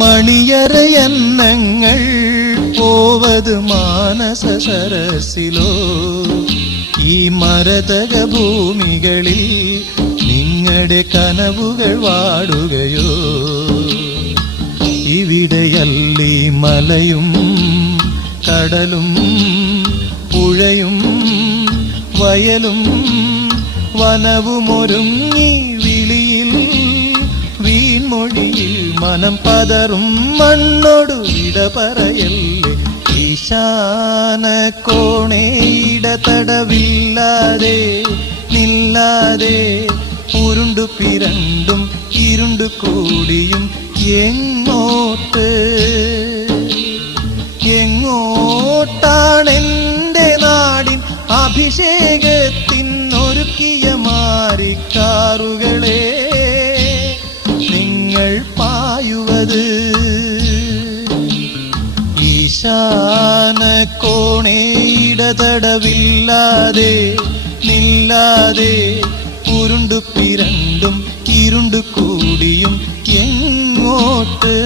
മണിയറയന്നങ്ങൾ പോവത് മാനസ സരസിലോ ഈ മരതക ഭൂമികളിൽ നിങ്ങളുടെ കനവുകൾ വാടുകയോ ഇവിടെയല്ലീ മലയും കടലും പുഴയും വയലും വനവുമൊരുങ്ങി വിളിയിൽ വീൺമൊഴിയിൽ മനം പതറും മണ്ണോടു വിട പറയല്ലേ ഈശാന കോണേയിടതടവില്ലാതെ നില്ലാതെ ഉരുണ്ടു പിരണ്ടും ഇരുണ്ടു കൂടിയും എങ്ങോട്ടാണെന്റെ നാടിൻ അഭിഷേകത്തിനൊരുക്കിയ മാറിക്കാറുകളെ നിങ്ങൾ പായുവത് ഈശാന കോണേയിടതടവില്ലാതെ നില്ലാതെ ഉരുണ്ടു പിരണ്ടും ഇരുണ്ടു കൂടിയും എങ്ങോട്ട്